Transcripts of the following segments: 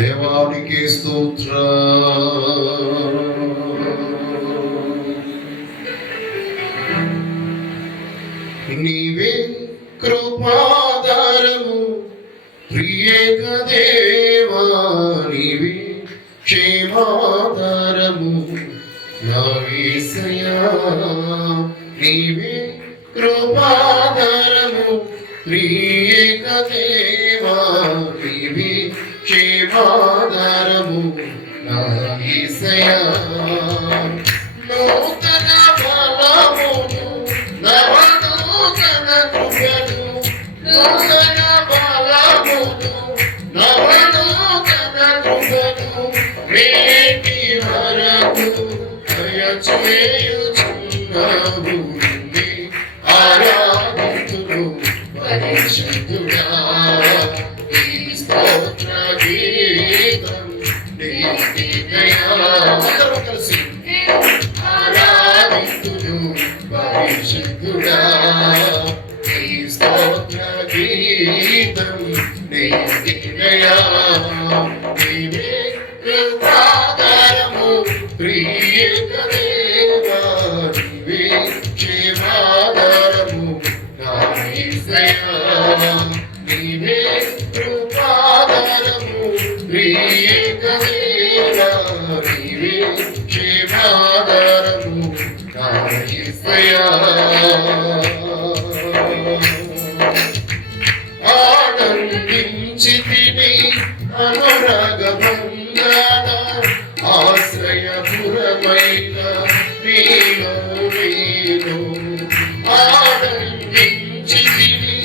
దేవానికి స్తోత్రం. నీవే కృపాధారము ప్రియేక దేవా, నీవే క్షేమాధారము నా యేసయ్యా. నీవే కృపాధారము ప్రియేక దేవా, నీవే క్షేమాధారము నా యేసయ్యా. నూతన బలమును నవనూతన కృపను, నూతన బలమును నవనూతన కృపను నేటి వరకు దయచేయుచున్నావు. ఆరాధింతును పరిశుద్ధుడా, ఈ స్తోత్ర గీతం నీతి దయా. అందరూ కలిసి ఆరాధింతును పరిశుద్ధుడా, ఈ స్తోత్ర గీతం నీతి దయా. నీవే కృపాధారము ప్రియేక దేవా, నీవే క్షేమాధారము నా యేసయ్యా. నీవే కృపాధారము ప్రియేక దేవా, నీవే క్షేమాధారము నా యేసయ్యా. ఆనందించితిని అనురాగబంధన ఆశ్రయపురమైన నీలో నేను. ఆనందించితిని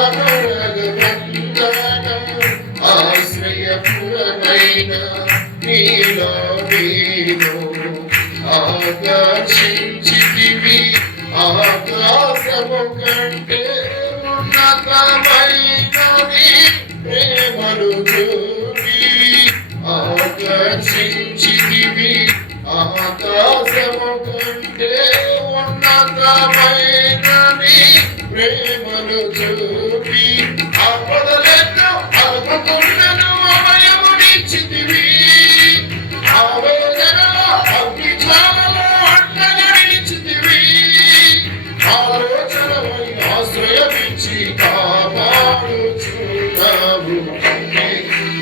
అనురాగబంధన ఆశ్రయపురమైన నీలో నేను. ఆకర్షించితివి ఆకాశము కంటే ఉన్నతమైనది ప్రేమను చూపి. ఆకర్షించితివి ఆకాశము కంటే ఉన్నతమైనది ప్రేమను చూపి. ఆపదలెన్నో అల్పకుండను అభయమునిచ్చితివి. ఆవేదనలో అగ్నిజ్వాలలో అండగా నిలిచితివి. ఆలోచనపై ఆశ్రయమిచ్చి కాపాడుచున్నావు.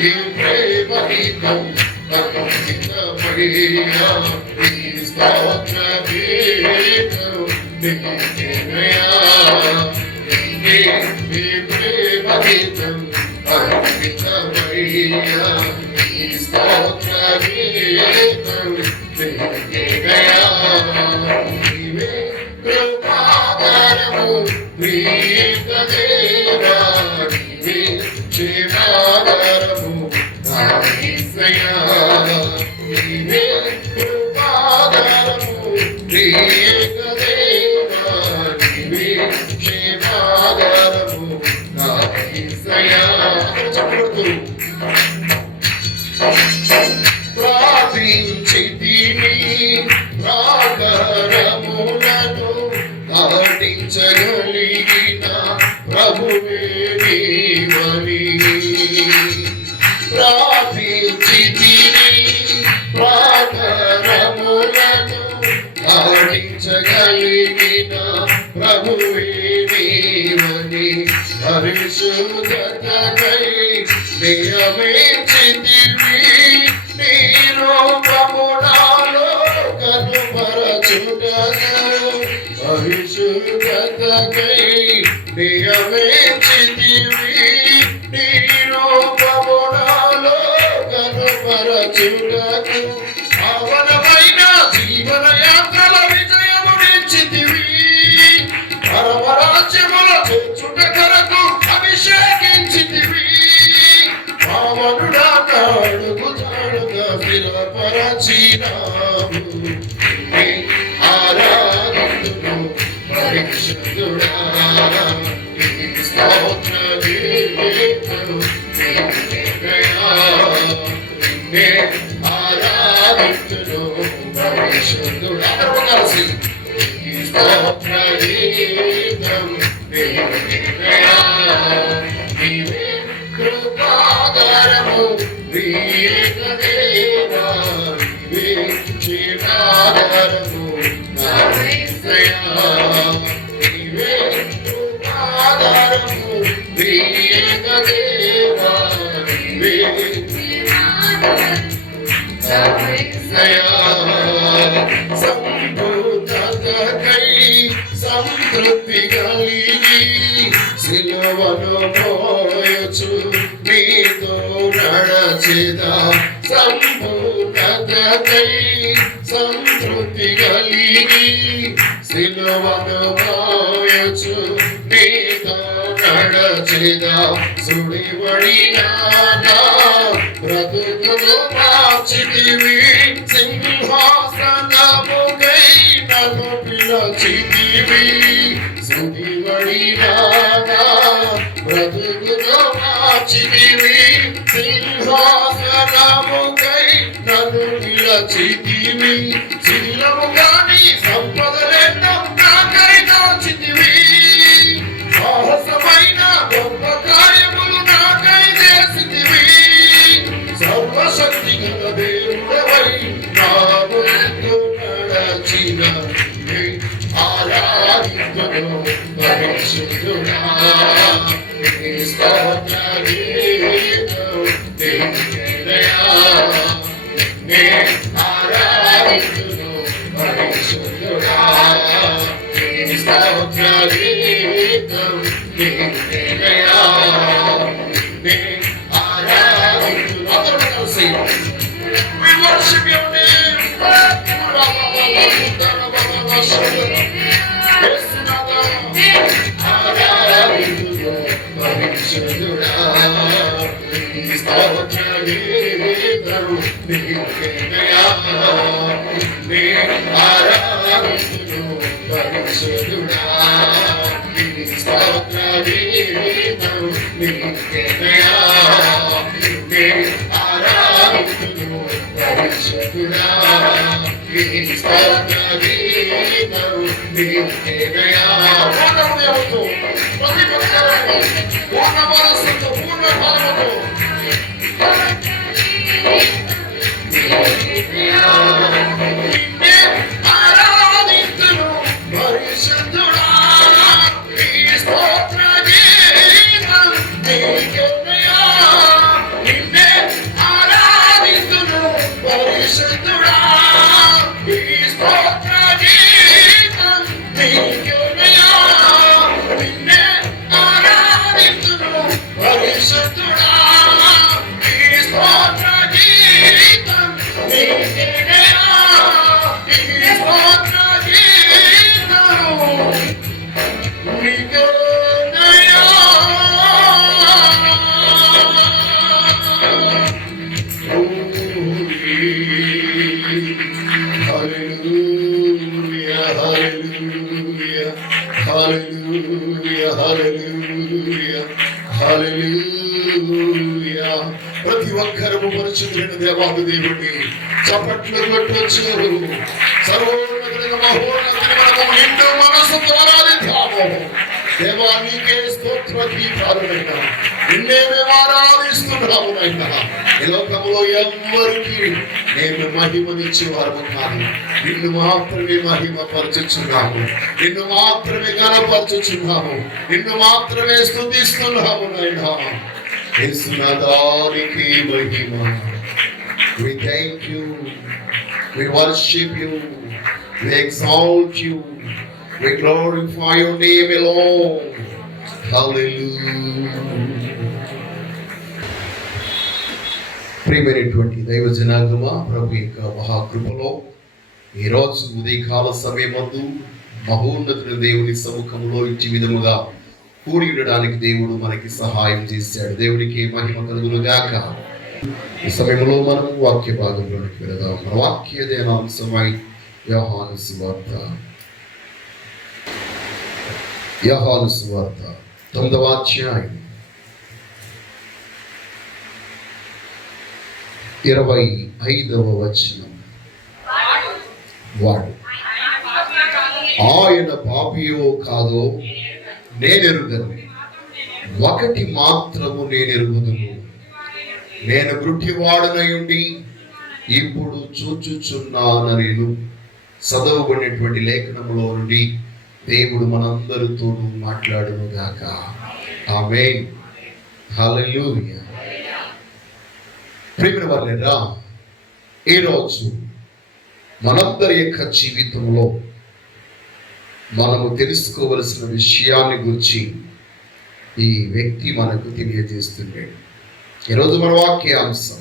ఈ ప్రేమ గీతం అర్పితమయ్యా, ఈ స్తోత్ర గీతం నీకేనయ్యా. ఈ ప్రేమ గీతం అర్పితమయ్యా, ఈ స్తోత్ర గీతం నీకేనయ్యా. నీవే కృపాధారము ప్రియేక దేవా, నీవే క్షేమాధారము నా యేసయ్యా. నీవే కృపాధారము ప్రియేక దేవా, నీవే క్షేమాధారము నా యేసయ్యా. ప్రార్థించితిని ప్రాకారములను దాటించగలిగిన ప్రభువే నీవని. ప్రార్థించితిని ప్రాకారములను దాటించగలిగిన ప్రభువే నీవని. పరిశుద్ధతకై నియమించితివి. నీ రూపము నాలో కనుపరచుటకు. పరిశుద్ధతకై నియమించితివి. నీ రూపము నాలో కనుపరచుటకు. పావనమైన జీవన యాత్రల విజయమునిచ్చితివి. పరమరాజ్యముల చేర్చుట కొరకు అభిషేకించితివి. పావనుడా అడుగుతాడుగా స్థిరపరచినావు. ఆరాధింతును పరిశుద్ధుడా, ఈ స్తోత్ర గీతం నీకేనయ్యా. నిన్నే ఆరాధింతును పరిశుద్ధుడా. అందరూ కలిసి ఈ స్తోత్ర గీతం నీకేనయ్యా. నీవే కృపాధారము ప్రియ సంపూర్ణతకై సంతృప్తి కలిగి సిలువను మోయచు నీతో నడచెదా. సంపూర్ణతకై సంతృప్తి కలిగి సిలువను మోయచు నీతో నడచెదా. సుడివడిన బ్రతుకును మార్చితివి, సింహాసనముకై నన్ను పిలచితివి. సుడివడిన బ్రతుకును మార్చితివి, సింహాసనముకై నన్ను పిలచితివి. శిలముగా నీ సంపదలెన్నో నాకై దాచితివి, సాహసమైన గొప్ప కార్యములు నాకై చేసితివి. సర్వశక్తిగల దేవుడవై నా ముందు నడచిన ఆరాధింతును పరిశుద్ధుడా. నీ స్తోత్ర గీతం నీకేనయా. నీ ఆరాధింతును పరిశుద్ధుడా. నీ స్తోత్ర గీతం నీకేనయా. నీ ఆరాధింతును. అందరూ కలిసి we worship your name. ఆరాధింతును పరిశుద్ధుడా. నీ స్తోత్ర గీతం నీకేనయా. నీ ఆరాధింతును పరిశుద్ధుడా. నీ స్తోత్ర గీతం నీకేనయా. నీ ఆరాధింతును పరిశుద్ధుడా. నీ స్తోత్ర గీతం నీకేనయా. పూర్ణ హృదయంతో, ప్రతి భక్తులను, పూర్ణ మనస్సుతో, పూర్ణ భావనతో నిన్నే ఆరాధింతును పరిశుద్ధుడా. నీ స్తోత్ర గీతం నీకేనయా. నిన్నే ఆరాధింతును పరిశుద్ధుడా. నీ స్తోత్ర గీతం నీకేనయా. నిన్నే ఆరాధింతును పరిశుద్ధుడా. నీ స్తోత్ర గీతం నీకేనయా. నీ స్తోత్ర గీతం నీకేనయా. Hallelujah, hallelujah, hallelujah, hallelujah, hallelujah. ప్రతి ఒక్కరము పరిశుద్ధులైన దేవాది దేవుడిని చప్పట్లు కొట్టొచ్చారు. సర్వోన్నతులైన మహోన్నతులైన మనము నిండు మనసుతో ఆరాధిద్దాము. దేవా నీకే స్తోత్ర గీతాలునైనా నిన్నే మేము ఆరాధిస్తున్నాము నైనా. ఈ లోకంలో ఎవ్వరికి నేను మహిమనిచ్చే వారము కాదు. నిన్ను మాత్రమే మహిమ పరచుచున్నాము, నిన్ను మాత్రమే గణపరచుచున్నాము, నిన్ను మాత్రమే స్తుతిస్తున్నాము నైనా. యేసునాథానికి మహిమ. We thank you, we worship you, we exalt you, we glorify your name alone. Hallelujah. ప్రియమైనటువంటి దైవ జనాంగమా, ప్రభు యొక్క మహాకృపలో ఈరోజు ఉదయకాల సమయమందు మహోన్నతుల దేవుని సముఖంలో ఇచ్చి విధముగా కూడి ఉండడానికి దేవుడు మనకి సహాయం చేశాడు. దేవుడికి మహిమ కలుగును గాక. ఈ సమయంలో మనం వాక్య భాగంలోనికి వెళదాం. మన వాక్య ధ్యానాంశమై యోహాను సువార్త 9వ అధ్యాయం 25వ వచనం. వాడు ఆయన పాపియో కాదో నేనెరుగను, ఒకటి మాత్రము నేనెరుగుదును, నేను గుడ్డివాడునై ఉండి ఇప్పుడు చూచుచున్నానని చదవబడినటువంటి లేఖనంలో నుండి దేవుడు మనందరితో మాట్లాడును గాక. ఆమేన్. హల్లెలూయా. ప్రియమైన వాళ్ళేరా, ఈరోజు మనందరి యొక్క జీవితంలో మనము తెలుసుకోవలసిన విషయాన్ని గురించి ఈ వ్యక్తి మనకు తెలియజేస్తున్నాడు. ఈరోజు మన వాక్యాంశం,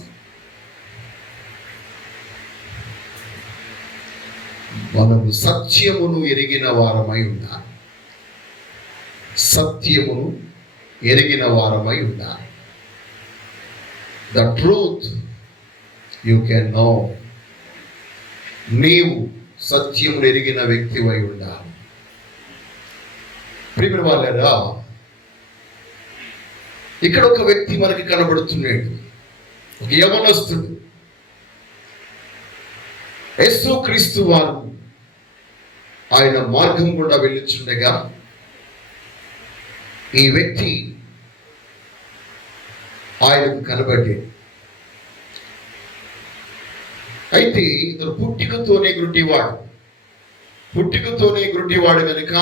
మనము సత్యమును ఎరిగిన వారమై ఉండాలి. సత్యమును ఎరిగిన వారమై ఉండాలి. The truth you can know. నీవు సత్యమును ఎరిగిన వ్యక్తివై ఉండాలి. ప్రియమైన వాళ్ళరా, ఇక్కడ ఒక వ్యక్తి మనకి కనబడుతున్నాడు. ఒక యవనస్తుడు. యేసుక్రీస్తు వారు ఆయన మార్గం గుండా వెళ్ళుచుండగా ఈ వ్యక్తి ఆయనకు కనబడ్డాడు. అయితే ఇతను పుట్టికతోనే గుడ్డివాడు గనుక,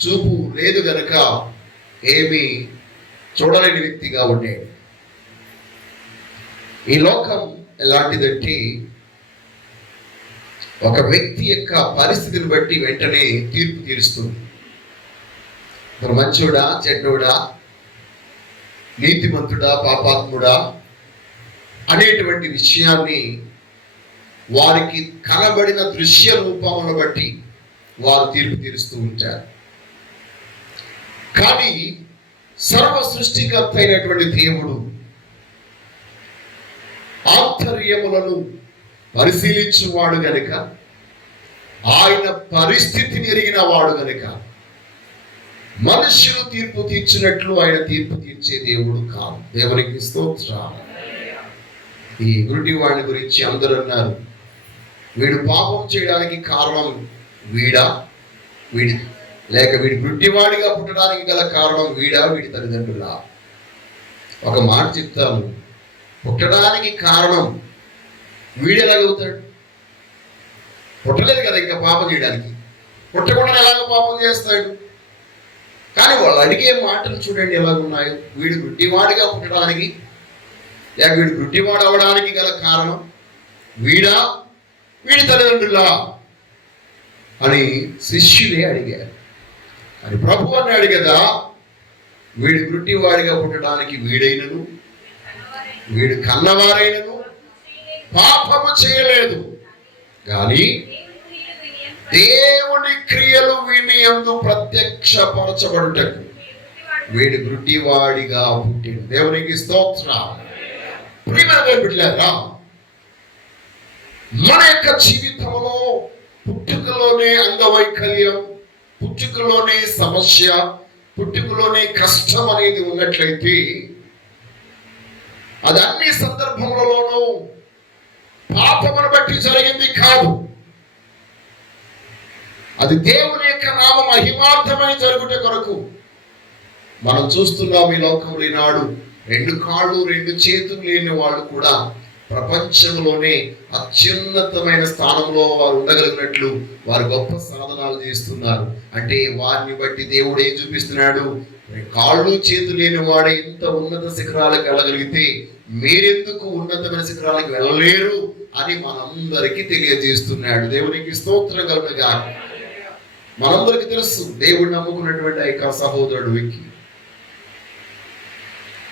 చూపు లేదు గనక ఏమీ చూడలేని వ్యక్తిగా ఉండేది. ఈ లోకం ఎలాంటిదంటే ఒక వ్యక్తి యొక్క పరిస్థితిని బట్టి వెంటనే తీర్పు తీరుస్తుంది. మరి మంచోడా, చెడ్డోడా, నీతిమంతుడా, పాపాత్ముడా అనేటువంటి విషయాన్ని వారికి కనబడిన దృశ్య రూపమును బట్టి వారు తీర్పు తీరుస్తూ ఉంటారు. కానీ సర్వ సృష్టికర్త అయినటువంటి దేవుడు ఆంతర్యములను పరిశీలించువాడు గనుక, ఆయన పరిస్థితిని ఎరిగిన వాడు గనుక మనుష్యులు తీర్పు తీర్చినట్లు ఆయన తీర్పు తీర్చే దేవుడు కాదు. దేవునికి స్తోత్రం. ఈ గుడ్డివాడిని గురించి అందరూ అన్నారు, వీడు పాపం చేయడానికి కారణం వీడి లేక వీడి గుడ్డివాడిగా పుట్టడానికి గల కారణం వీడి తల్లిదండ్రులా? ఒక మాట చెప్తాను, పుట్టడానికి కారణం వీడెలాగవుతాడు? పుట్టలేదు కదా ఇంకా పాపం చేయడానికి. పుట్టకుండా ఎలాగ పాపం చేస్తాడు? కానీ వాళ్ళు అడిగే మాటలు చూడండి ఎలాగున్నాయో. వీడు గుడ్డివాడిగా పుట్టడానికి లేక వీడు గుడ్డివాడు అవడానికి గల కారణం వీడి తల్లిదండ్రులా అని శిష్యులే అడిగారు. అని ప్రభు అన్నాడు కదా, వీడు గుడ్డివాడిగా పుట్టడానికి వీడు కన్నవారైనను పాపము చేయలేదు, కానీ దేవుని క్రియలు వీని యందు ప్రత్యక్షపరచబడుటకు వీడు గుడ్డివాడిగా పుట్టిండు. దేవునికి స్తోత్రం. ప్రియమైన బిడ్డలారా, మన యొక్క జీవితంలో పుట్టుకలోనే అంగవైకల్యం, పుట్టుకలోనే సమస్య, పుట్టుకలోనే కష్టం అనేది ఉన్నట్లయితే అది అన్ని సందర్భములలోనూ పాపమును బట్టి జరిగింది కాదు. అది దేవుని యొక్క నామ మహిమార్థమై జరుగుట కొరకు. మనం చూస్తున్నాం ఈ లోకంలో ఈనాడు 2 కాళ్ళు 2 చేతులు లేని వాళ్ళు కూడా ప్రపంచంలోనే అత్యున్నతమైన స్థానంలో వారు ఉండగలిగినట్లు వారు గొప్ప సాధనాలు చేస్తున్నారు. అంటే వారిని బట్టి దేవుడు ఏం చూపిస్తున్నాడు? కాళ్ళు చేతులు లేని వాడు ఇంత ఉన్నత శిఖరాలకు వెళ్ళగలిగితే మీరెందుకు ఉన్నతమైన శిఖరాలకు వెళ్ళలేరు అని మనందరికీ తెలియజేస్తున్నాడు. దేవునికి స్తోత్రం కలుగునుగా. మనందరికీ తెలుసు, దేవుడు నమ్ముకున్నటువంటి ఆ యొక్క సహోదరుడు వ్యక్తి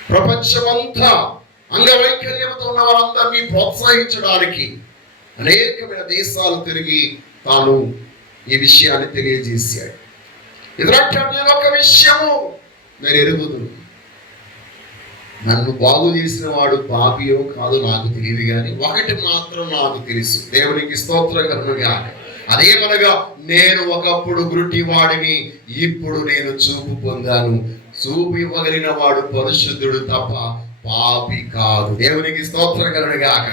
ప్రపంచమంతా అంగవైకల్యంతో ఉన్న వారందరినీ ప్రోత్సహించడానికి అనేకమైన దేశాలు తిరిగి తాను ఈ విషయాన్ని తెలియజేశాడు. ఎందుకంటే నేను ఒక విషయము నేను ఎరుగుదును, నన్ను బాగు చేసిన వాడు పాపియో కాదు నాకు తెలియదు, కానీ ఒకటి మాత్రం నాకు తెలుసు. దేవునికి స్తోత్రం కలుగునుగా. అదేమనగా, నేను ఒకప్పుడు గుడ్డివాడిని, ఇప్పుడు నేను చూపు పొందాను. చూపు ఇవ్వగలిగిన వాడు పరిశుద్ధుడు తప్ప పాపి కాదు. దేవునికి స్తోత్రం కలుగునుగాక.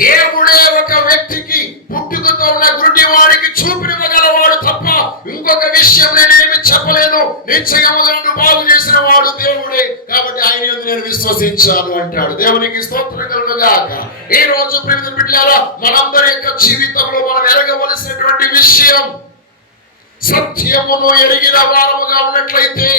దేవుడే ఒక వ్యక్తికి పుట్టుకతో ఉన్న గుడ్డివాడికి చూపినగలవాడు తప్ప ఇంకొక విషయం నేనేమి చెప్పలేను. నిశ్చయముగా నన్ను బాగు చేసిన వాడు దేవుడే, కాబట్టి ఆయన యందు నేను విశ్వసించాను అంటాడు. దేవునికి స్తోత్రం కలుగునుగాక. ఈ రోజు ప్రియమైన బిడ్డలారా, మనందరి యొక్క జీవితంలో మనం ఎరగవలసినటువంటి విషయం, సత్యమును ఎరిగిన వారముగా ఉన్నట్లయితే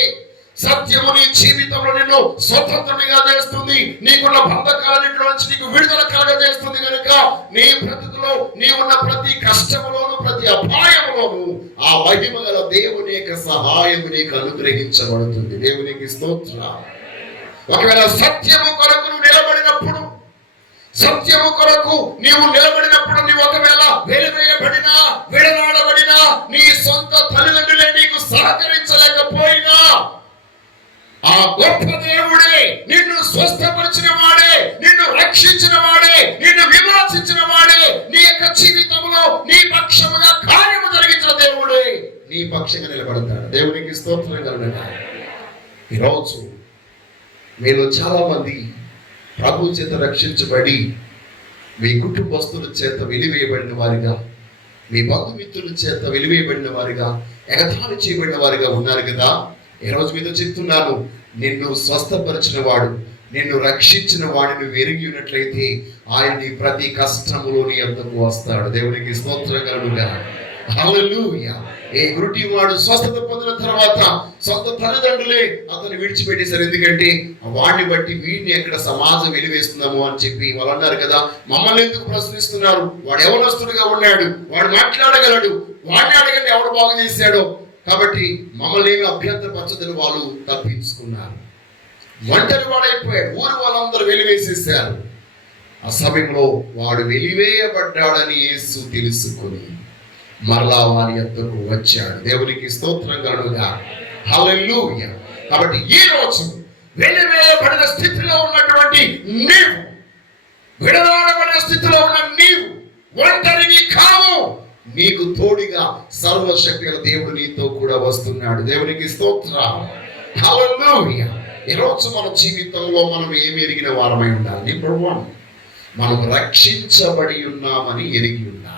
సత్యము నీ జీవితంలో నిన్ను స్వతంత్రునిగా చేస్తుంది. నీకున్న బంధకాలన్నింటిలో నుంచి నీకు విడుదల కలగజేస్తుంది. కనుక నీ బ్రతుకులో నీవున్న ప్రతి కష్టములోను, ప్రతి అపాయములోను ఆ మహిమ గల దేవుని యొక్క సహాయము నీకు అనుగ్రహించబడుతుంది. దేవునికి స్తోత్రం. ఒకవేళ సత్యము కొరకు నువ్వు నిలబడినప్పుడు, సత్యము కొరకు నీవు నిలబడినప్పుడు, నీవు ఒకవేళ వెలివేయబడినా, విడనాడబడినా, నీ సొంత తల్లిదండ్రులే నీకు సహకరించలేకపోయినా, ఆ గొప్ప దేవుడే, నిన్ను స్వస్థపరిచిన వాడే, నిన్ను రక్షించిన వాడే, నిన్ను విమోచించిన వాడే, నీ యొక్క జీవితంలో నీ పక్షముగా కార్యము జరిగించిన దేవుడే నీ పక్షంగా నిలబడతాడు. దేవునికి స్తోత్రం కలుగును. ఈరోజు మీలో చాలా మంది ప్రభు చేత రక్షించబడి మీ కుటుంబస్తుల చేత వెలివేయబడిన వారిగా, మీ బంధుమిత్రుల చేత వెలివేయబడిన వారిగా, ఎగతాళి చేయబడిన వారిగా ఉన్నారు కదా. ఈరోజు మీతో చెప్తున్నాను, నిన్ను స్వస్థపరిచిన వాడు, నిన్ను రక్షించిన వాడిని ఎరిగి ఉన్నట్లయితే ఆయన నీ ప్రతి కష్టములో నీ యొద్దకు వస్తాడు. దేవునికి స్తోత్రం కలుగుగా. హల్లెలూయా. ఏ గురుటి వాడు స్వస్థత పొందిన తర్వాత సొంత తల్లిదండ్రులే అతను విడిచిపెట్టేశారు. ఎందుకంటే వాడిని బట్టి వీడిని ఎక్కడ సమాజం వెలివేస్తున్నాము అని చెప్పి వాళ్ళు అన్నారు కదా. మమ్మల్ని ఎందుకు ప్రశ్నిస్తున్నారు? వాడు యవనస్తుడిగా ఉన్నాడు, వాడు మాట్లాడగలడు, వాడిని అడగండి ఎవడు బాగు చేశాడో. కాబట్టి మమ్మల్ని ఏమి అభ్యంతరపరచదని వాళ్ళు తప్పించుకున్నారు. ఒంటరి వాడైపోయాడు, ఊరు వాళ్ళందరూ వెలివేసేసారు. ఆ సమయంలో వాడు వెలివేయబడ్డాడని యేసు తెలుసుకొని మరలా వారి యొద్దకు వచ్చాడు. దేవునికి స్తోత్రం కలుగుగా. హల్లెలూయా. కాబట్టి ఈ రోజు వెలివేయబడిన స్థితిలో ఉన్నటువంటి నీవు, విడనాడబడిన స్థితిలో ఉన్న నీవు ఒంటరిని కావు. నీకు తోడుగా సర్వశక్తి గల దేవుడు నీతో కూడా వస్తున్నాడు. దేవునికి స్తోత్రం. హల్లెలూయా. ఈరోజు మన జీవితంలో మనం ఏమి ఎరిగిన వారమై ఉండాలి? నెంబర్ 1, మనం రక్షించబడి ఉన్నామని ఎరిగి ఉండాలి.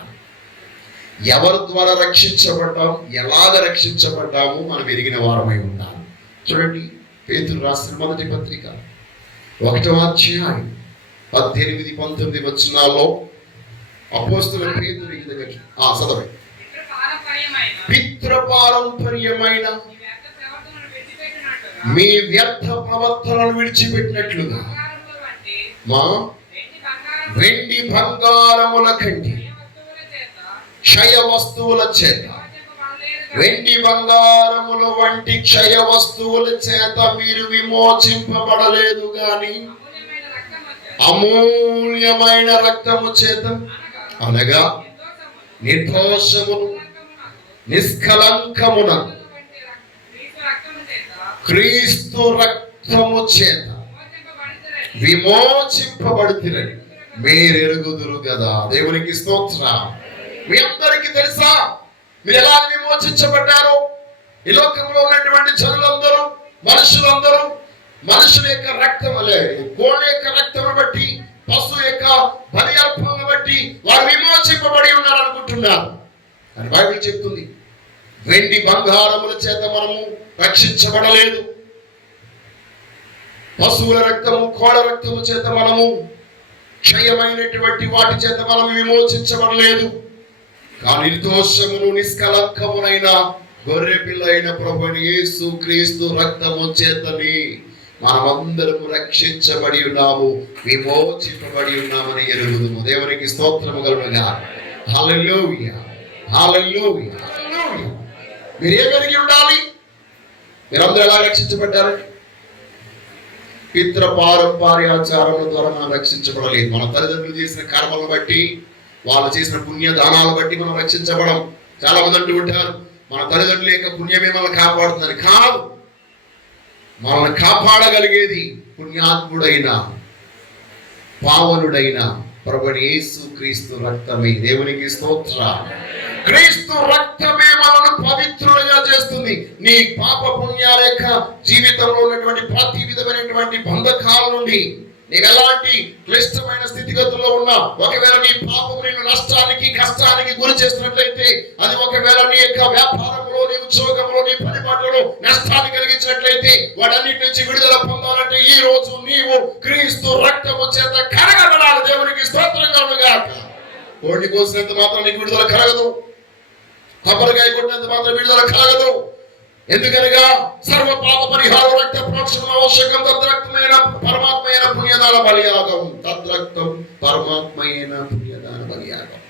ఎవరి ద్వారా రక్షించబడ్డాము, ఎలాగ రక్షించబడ్డాము మనం ఎరిగిన వారమై ఉండాలి. చూడండి, పేతురు రాసిన మొదటి పత్రిక 1వ అధ్యాయం 18-19 వచనాల్లో అపోస్తలుడైన పేతురు ఈ విధంగా చదవండి. పితృపారంపర్యమైన మీ వ్యర్థ ప్రవర్తనను విడిచిపెట్టినట్లుగా మా వెండి బంగారముల కంటే క్షయ వస్తువుల చేత, వెండి బంగారముల వంటి క్షయ వస్తువుల చేత మీరు విమోచింపబడలేదు గాని అమూల్యమైన రక్తము చేత, అనగా నిర్దోషమును నిష్కలంకమున క్రీస్తు రక్తము చేత విమోచింపబడుతున్నది మీరు ఎరుగుదురు కదా. దేవునికి స్తోత్రం. మీ అందరికీ తెలుసా మీరు ఎలా విమోచించబడ్డారో? ఈ లోకంలో ఉన్నటువంటి జనులందరూ, మనుషులందరూ మనుషుల యొక్క రక్తం, కోళ్ళ యొక్క రక్తం బట్టి, పశువు యొక్క బలి అర్పణను బట్టి వారు విమోచింపబడి ఉన్నారు అనుకుంటున్నారు. అని బైబిల్ చెప్తుంది. వెండి బంగారముల చేత మనము రక్షించబడలేదు. పశువుల రక్తము, కోళ్ళ రక్తము చేత మనము, క్షయమైనటువంటి వాటి చేత మనం విమోచించబడలేదు. కానీ నిర్దోషమును నిష్కలంకమునైన గొర్రె పిల్ల అయిన ప్రభువైన యేసు క్రీస్తు రక్తము చేతని మనమందరము రక్షించబడి ఉన్నాము, విమోచింపబడి ఉన్నామని ఎరుగుదుము. దేవునికి స్తోత్రము కలుగుగా. హల్లెలూయా. హల్లెలూయా. హల్లెలూయా. మీరు ఏమెరిగి ఉండాలి? మీరందరూ ఎలా రక్షించబడ్డారు? పితృ పారంపర్యాచారముల ద్వారా మనం రక్షించబడలేదు. మన తల్లిదండ్రులు చేసిన కర్మలను బట్టి, వాళ్ళు చేసిన పుణ్య దానాలను బట్టి మనం రక్షించబడం. చాలా మంది అంటూ ఉంటారు, మన తల్లిదండ్రుల యొక్క పుణ్యమే మనల్ని కాపాడుతుందని. కాదు, మనల్ని కాపాడగలిగేది పుణ్యాత్ముడైన, పావనుడైన ప్రభువైన యేసు క్రీస్తు రక్తమే. దేవునికి స్తోత్రం. క్రీస్తు రక్తమే మనల్ని పవిత్రులుగా చేస్తుంది. నీ పాప పుణ్యాల యొక్క జీవితంలో ఉన్నటువంటి ప్రతి విధమైనటువంటి బంధకాల నుండి, నీకు ఎలాంటి క్లిష్టమైన స్థితిగతుల్లో ఉన్నా, ఒకవేళ నీ పాపం నిన్ను నష్టానికి, కష్టానికి గురి చేస్తున్నట్లయితే, అది ఒకవేళ నీ యొక్క వ్యాపారంలో, నీ ఉద్యోగంలో, నీ పనిపాట్లలో నష్టాన్ని కలిగించినట్లయితే, వాటన్నిటి నుంచి విడుదల పొందాలంటే ఈ రోజు నీవు క్రీస్తు రక్తము చేత కడగబడాలి. దేవునికి స్తోత్రం కలుగుగాక. కోడిని కోసినంత మాత్రం నీకు విడుదల కలగదు. కొబ్బరికాయ కొట్టినంత మాత్రం విడుదల కలగదు. ఎందుకనగా సర్వ పాప పరిహార రక్త ప్రోక్షణ అవశ్యకం తద్రక్తమైన పరమాత్మైన పుణ్యదాన బలియాగం. తద్రక్తం పరమాత్మైన పుణ్యదాన బలియాగం.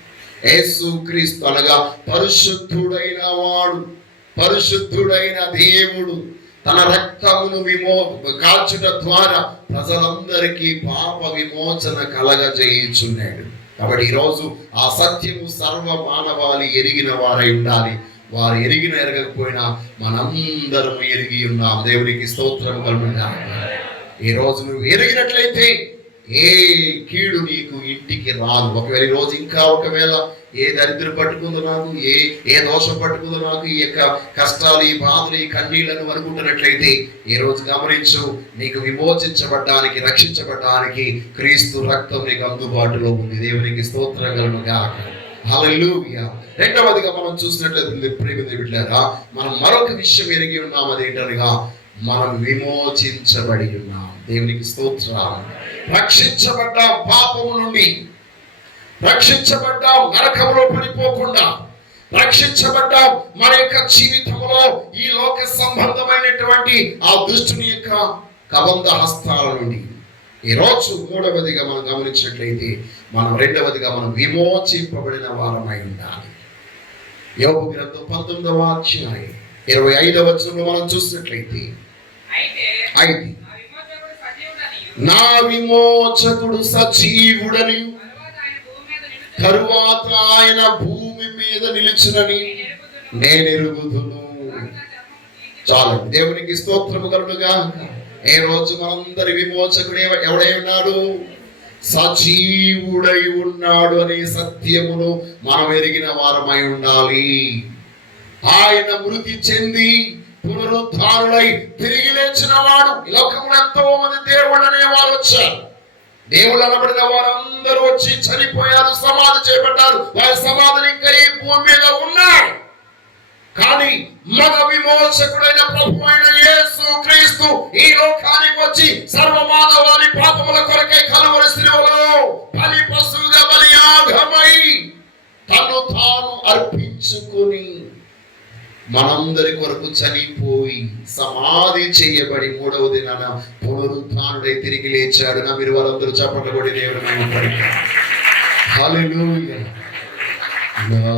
యేసు క్రీస్తు అనగా పరిశుద్ధుడైన వాడు, పరిశుద్ధుడైన దేవుడు తన రక్తమును కాల్చుట ద్వారా ప్రజలందరికీ పాప విమోచన కలగజేయుచున్నాడు. కాబట్టి ఈరోజు ఆ సత్యము సర్వ మానవాళి ఎరిగిన వారై ఉండాలి. వారు ఎరిగిన ఎరగకపోయినా మనందరం ఎరిగి ఉన్నాం. దేవునికి స్తోత్రం కలుగునుగాక. ఈ రోజు నువ్వు ఎరిగినట్లయితే ఏ కీడు నీకు ఇంటికి రాదు. ఒకవేళ ఈ రోజు ఇంకా ఒకవేళ ఏ దరిద్రం పట్టుకుందో నాకు, ఏ దోషం పట్టుకుందో నాకు, ఈ యొక్క కష్టాలు, ఈ బాధలు, ఈ కన్నీళ్లను అనుకుంటున్నట్లయితే ఈ రోజు గమనించు, నీకు విమోచించబడ్డానికి, రక్షించబడ్డానికి క్రీస్తు రక్తం నీకు అందుబాటులో ఉంది. దేవునికి స్తోత్రం కలుగునుగాక. హల్లెలూయా. రెండవదిగా మనం చూసినట్లయితే ప్రియమైన బిడ్డలారా, మనం మరొక విషయం ఎరిగి ఉన్నాం. అదేంటనగా మనం విమోచించబడి ఉన్నాం. దేవునికి స్తోత్రం. రక్షించబడ్డాం పాపము నుండి, రక్షించబడ్డాం నరకములో పడిపోకుండా, రక్షించబడ్డాం మన యొక్క జీవితంలో ఈ లోక సంబంధమైనటువంటి ఆ దుష్టుని యొక్క కబంధ హస్తాల నుండి. ఈ రోజు మూడవదిగా మనం గమనించినట్లయితే రెండవదిగా మనం విమోచింపబడిన వారమై ఉండాలి. యోబు గ్రంథం 19వ అధ్యాయం 25వ వచనంలో మనం చూసినట్లయితే, అయితే నా విమోచకుడు సజీవుడని, తరువాత ఆయన భూమి మీద నిలిచునని నేను ఎరుగుదును. చాలు. దేవునికి స్తోత్రము కలుగునుగా. ఏ రోజు మనందరి విమోచకుడు ఎవడై ఉన్నాడు? సజీవుడై ఉన్నాడు అనే సత్యమును మనం ఎరిగిన వారమై ఉండాలి. ఆయన మృతి చెంది పునరుద్ధారులై తిరిగి లేచిన వాడు. ఈ లోకంలో ఎంతో మంది దేవుళ్ళు అనేవారు వచ్చారు. దేవుళ్ళు అనబడిన వారందరూ వచ్చి చనిపోయారు, సమాధి చేపట్టారు. వారి సమాధిని ఇంకా ఈ భూమి మీద ఉన్నారు. కానీ మన విమోచకుడైన ప్రభు అయిన యేసు క్రీస్తు ఈ లోకానికి వచ్చి సర్వమానవాళి పాపముల కొరకై కలువరి శిలువలో బలి పశువుగా బలియాగమై తను తాను అర్పించుకుని మనందరి కొరకు చనిపోయి సమాధి చేయబడి మూడవ దినాన పునరుద్ధానుడై తిరిగి లేచాడు. నా మీరు వారందరూ చప్పట్లు కొట్టి దేవుని మహిమపరచండి. హల్లెలూయా. నా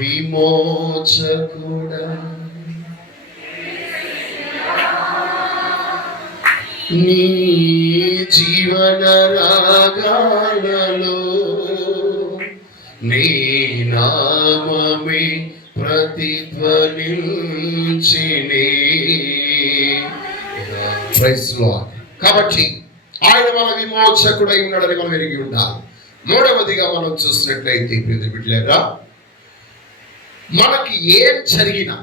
విమోచకుడా నీ జీవన రాగాలలో నీ నామమే ప్రతిధ్వనించినే. Praise lord. కాబట్టి ఆయన మన విమోచకుడై ఉన్నాడని మనం ఎరిగి ఉండాలి. మూడవదిగా మనం చూసినట్లయితే బిడ్డలారా, మనకి ఏం జరిగినా,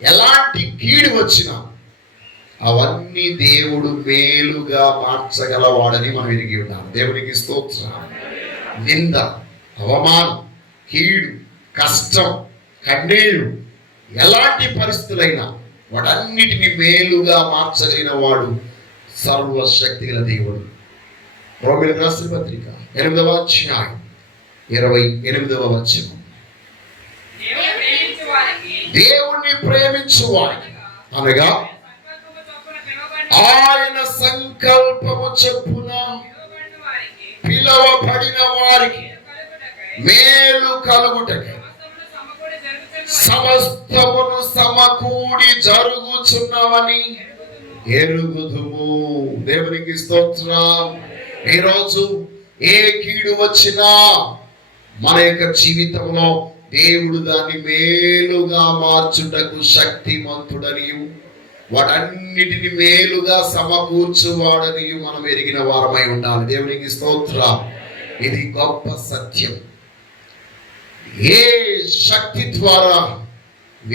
ఎలాంటి కీడు వచ్చినా అవన్నీ దేవుడు మేలుగా మార్చగలవాడని మనం ఎరిగి ఉన్నాం. దేవునికి స్తోత్రం. నింద, అవమానం, కీడు, కష్టం, కన్నీళ్లు, ఎలాంటి పరిస్థితులైనా వాటన్నిటిని మేలుగా మార్చగలిగిన వాడు సర్వశక్తి గల దేవుడు. రోమీయులకు రాసిన పత్రిక 8వ అధ్యాయం 28వ వచనం. దేవుణ్ణి ప్రేమించు వారికి అనగా ఆయన సంకల్పము చొప్పున పిలువబడిన వారికి మేలు కలుగుటకై సమస్తమును సమకూడి జరుగుచున్నవని ఎరుగుదుము. దేవునికి స్తోత్రం. ఈరోజు ఏ కీడు వచ్చినా మన యొక్క జీవితంలో దేవుడు దాన్ని మేలుగా మార్చుటకు శక్తిమంతుడనియు వాటన్నిటిని మేలుగా సమకూర్చువాడనియు మనం ఎరిగిన వారమై ఉండాలి. దేవునికి స్తోత్రం. ఇది గొప్ప సత్యం. ఏ శక్తి ద్వారా,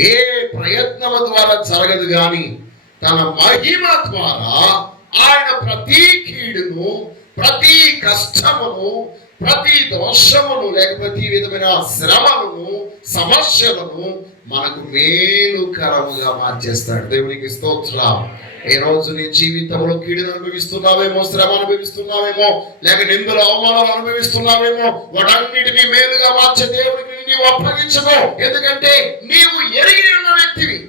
ఏ ప్రయత్నం ద్వారా జరగదు కానీ తన మహిమ ద్వారా ఆయన ప్రతి కీడును, ప్రతి కష్టమును, ప్రతి దోషమును లేక ప్రతి విధమైన శ్రమలను, సమస్యలను మనకు మేలుకరముగా మార్చేస్తాడు. దేవునికి స్తోత్రం. ఈ రోజు నీ జీవితంలో కీడును అనుభవిస్తున్నావేమో, శ్రమ అనుభవిస్తున్నావేమో, లేక నిందలు అవమానాలు అనుభవిస్తున్నావేమో, వాటన్నిటినీ మేలుగా మార్చే దేవుడికి నీవు అప్పగించమో. ఎందుకంటే నీవు ఎరిగి ఉన్న వ్యక్తివి.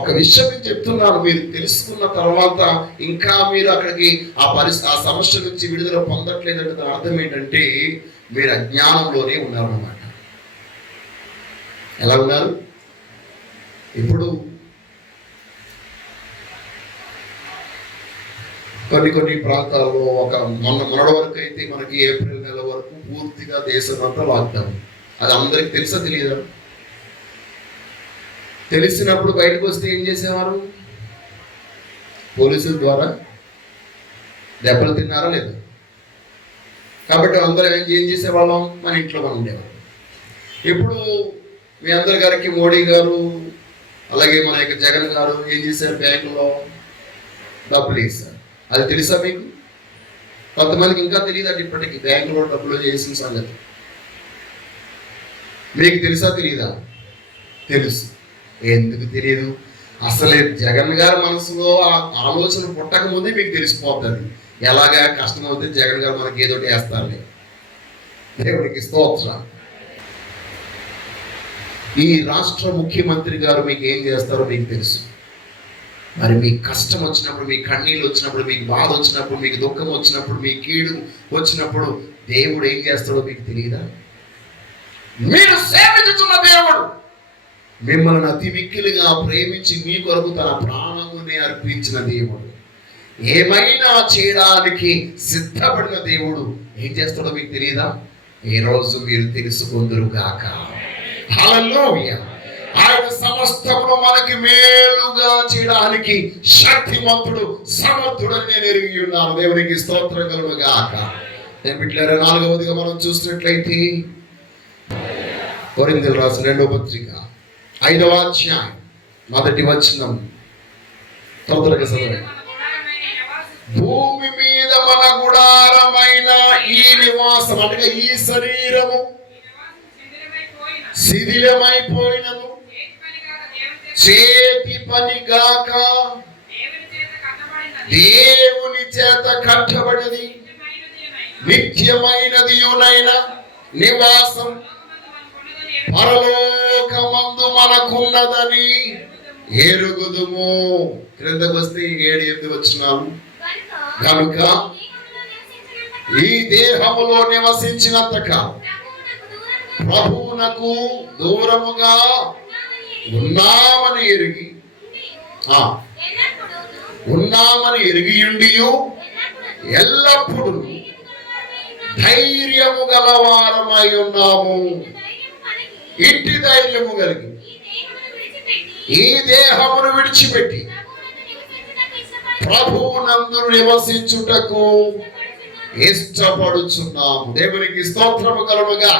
ఒక విషయం మీకు చెప్తున్నాను, మీరు తెలుసుకున్న తర్వాత ఇంకా మీరు అక్కడికి ఆ సమస్య నుంచి విడుదల పొందట్లేదంటే దాని అర్థం ఏంటంటే మీరు అజ్ఞానంలోనే ఉన్నారన్నమాట. ఎలా ఉన్నారు? ఇప్పుడు కొన్ని ప్రాంతాల్లో మొన్నటి వరకు అయితే మనకి ఏప్రిల్ నెల వరకు పూర్తిగా దేశం అంతా లాక్డౌన్. అది అందరికి తెలుసా తెలియదా? తెలిసినప్పుడు బయటకు వస్తే ఏం చేసేవారు? పోలీసుల ద్వారా దెబ్బలు తిన్నారా లేదా? కాబట్టి అందరూ ఏం చేసేవాళ్ళం? మన ఇంట్లో మనం ఉండేవాళ్ళం. ఇప్పుడు మీ అందరి గారికి మోడీ గారు అలాగే మన యొక్క జగన్ గారు ఏం చేశారు? బ్యాంకులో డబ్బులు వేశారు. అది తెలుసా మీకు? కొంతమందికి ఇంకా తెలియదండి ఇప్పటికీ బ్యాంకులో డబ్బులు చేసిన సంగతి. మీకు తెలుసా తెలియదా? తెలుసు. ఎందుకు తెలియదు? అసలే జగన్ గారి మనసులో ఆ ఆలోచన పుట్టక ముందే మీకు తెలిసిపోతుంది. ఎలాగా కష్టం అవుతే జగన్ గారు మనకి ఏదో వేస్తారులే. దేవుడికి స్తోత్రం. ఈ రాష్ట్ర ముఖ్యమంత్రి గారు మీకు ఏం చేస్తారో మీకు తెలుసు. మరి మీకు కష్టం వచ్చినప్పుడు, మీకు కన్నీళ్ళు వచ్చినప్పుడు, మీకు బాధ వచ్చినప్పుడు, మీకు దుఃఖం వచ్చినప్పుడు, మీ కీడు వచ్చినప్పుడు దేవుడు ఏం చేస్తాడో మీకు తెలియదా? మీరు సేవించుతున్న దేవుడు మిమ్మల్ని అతి మిక్కిలిగా ప్రేమించి మీ కొరకు తన ప్రాణముని అర్పించిన దేవుడు, ఏమైనా చేయడానికి సిద్ధపడిన దేవుడు ఏం చేస్తాడో మీకు తెలియదా? ఈ రోజు మీరు తెలుసుకుందురు గాక. హల్లెలూయా. ఆయన సమస్తమును మనకి మేలుగా చేయడానికి శక్తిమంతుడు, సమర్థుడని నేను ఎరిగి ఉన్నాను. దేవునికి స్తోత్రం కలుగును గాక. నేను బిడ్డలారా, 4వదిగా మనం చూసినట్లయితే కొరింథీయులకు రాసిన 2వ పత్రిక 5వ అధ్యాయం 1వ వచనం. త్వరగా చదవండి. భూమి మీద మన గుడారమైన ఈ నివాసం, అంటే ఈ శరీరము శిథిలమైపోయినను చేతి పని గాక దేవుని చేత కట్టబడినది నిత్యమైనదియునైన నివాసం పరలోకమందు మనకున్నదని ఎరుగుదుము. క్రిందకు వస్తే 7 వచనాలు. కనుక ఈ దేహములో నివసించినంత కాలం ప్రభువునకు దూరముగా ఉన్నామని ఎరిగియుండియు ఎల్లప్పుడూ ధైర్యము గలవారమై ఉన్నాము. ఇట్టి ధైర్యము కలిగి ఈ దేహమును విడిచిపెట్టి ప్రభువునందు నివసించుటకు ఇష్టపడుచున్నాము. దేవునికి స్తోత్రము కలుగుగా.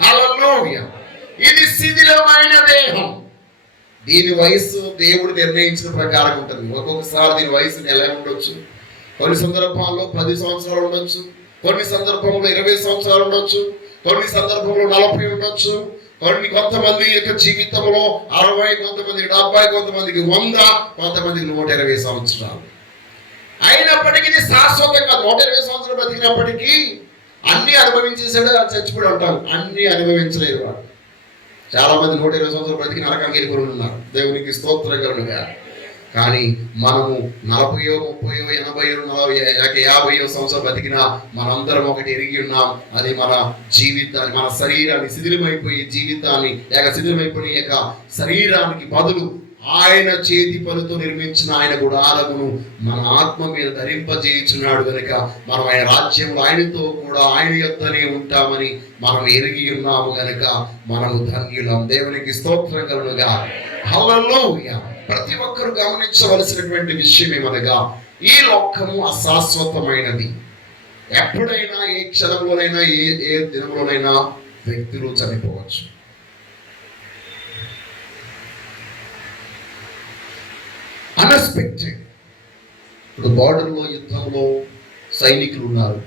హల్లెలూయా. ఇది శిథిలమైన దేహం. దీని వయసు దేవుడు నిర్ణయించిన ప్రకారం ఉంటుంది. ఒక్కొక్కసారి దీని వయసు ఎలా ఉండొచ్చు? కొన్ని సందర్భాల్లో 10 సంవత్సరాలు ఉండొచ్చు, కొన్ని సందర్భంలో 20 సంవత్సరాలు ఉండొచ్చు, కొన్ని సందర్భంలో 40 ఉండొచ్చు, కొంతమంది యొక్క జీవితంలో 60, కొంతమందికి 70, కొంతమందికి 100, కొంతమందికి 120 సంవత్సరాలు. అయినప్పటికీ ఇది శాశ్వతంగా 120 సంవత్సరాలు బతికినప్పటికీ అన్ని అనుభవించేసాడు, చచ్చిపోయి ఉంటారు. అన్ని అనుభవించలేదు వాడు. చాలా మంది 120 సంవత్సరాలు బ్రతికి నరకానికి వెళ్ళిపోయి ఉన్నారు. దేవునికి స్తోత్రం కలుగుగా. కానీ మనము 40, 30, 80, 40, 50 సంవత్సరాలు బతికినా మనందరం ఒకటి ఎరిగి ఉన్నాం. అది మన జీవితాన్ని, మన శరీరాన్ని శిథిలమైపోయే జీవితాన్ని, శిథిలమైపోయిన యొక్క శరీరానికి బదులు ఆయన చేతి పనుతో నిర్మించిన ఆయన గుడారమును మన ఆత్మ మీద ధరింపజేయుచున్నాడు. కనుక మనం ఆయన రాజ్యంలో ఆయనతో కూడా ఆయన యొద్దనే ఉంటామని మనం ఎరిగి ఉన్నాము. కనుక మనము ధన్యులం. దేవునికి స్తోత్రం కలుగుగా. హల్లెలూయా. ప్రతి ఒక్కరు గమనించవలసినటువంటి విషయం ఏమనగా, ఈ లోకము అశాశ్వతమైనది. ఎప్పుడైనా, ఏ క్షణంలోనైనా, ఏ దినంలోనైనా వ్యక్తులు చనిపోవచ్చు. అన్ఎక్స్పెక్టెడ్. ఇప్పుడు బార్డర్లో యుద్ధంలో సైనికులు ఉన్నారు.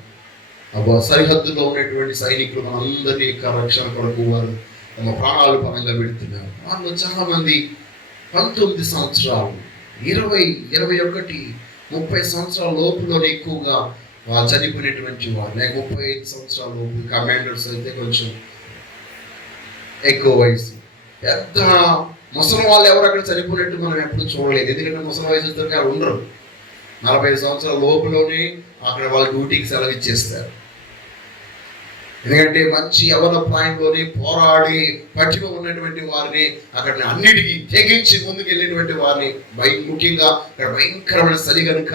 సరిహద్దులో ఉన్నటువంటి సైనికులు మనందరి యొక్క రక్షణ కొరకు వారు తమ ప్రాణాలు పరంగా పెడుతున్నారు. వాళ్ళు చాలా మంది 19 సంవత్సరాలు, 20, 21, 30 సంవత్సరాల లోపులోనే ఎక్కువగా చనిపోయినటువంటి వారు, లేక 35 సంవత్సరాల లోపు. కమాండర్స్ అయితే కొంచెం ఎక్కువ వయసు. పెద్ద ముసలి వాళ్ళు ఎవరు అక్కడ చనిపోయినట్టు మనం ఎప్పుడు చూడలేదు. ఎందుకంటే ముసలి వయసు వచ్చేసరికి వాళ్ళు ఉండరు. 45 సంవత్సరాల లోపులోనే అక్కడ వాళ్ళ డ్యూటీకి సెలవు ఇచ్చేస్తారు. ఎందుకంటే మంచి యవన ప్రాయంలోనే పోరాడి పట్టిమ ఉన్నటువంటి వారిని అక్కడ అన్నిటికీ తెగించి ముందుకు వెళ్ళినటువంటి వారిని ముఖ్యంగా అక్కడ భయంకరమైన చలి కనుక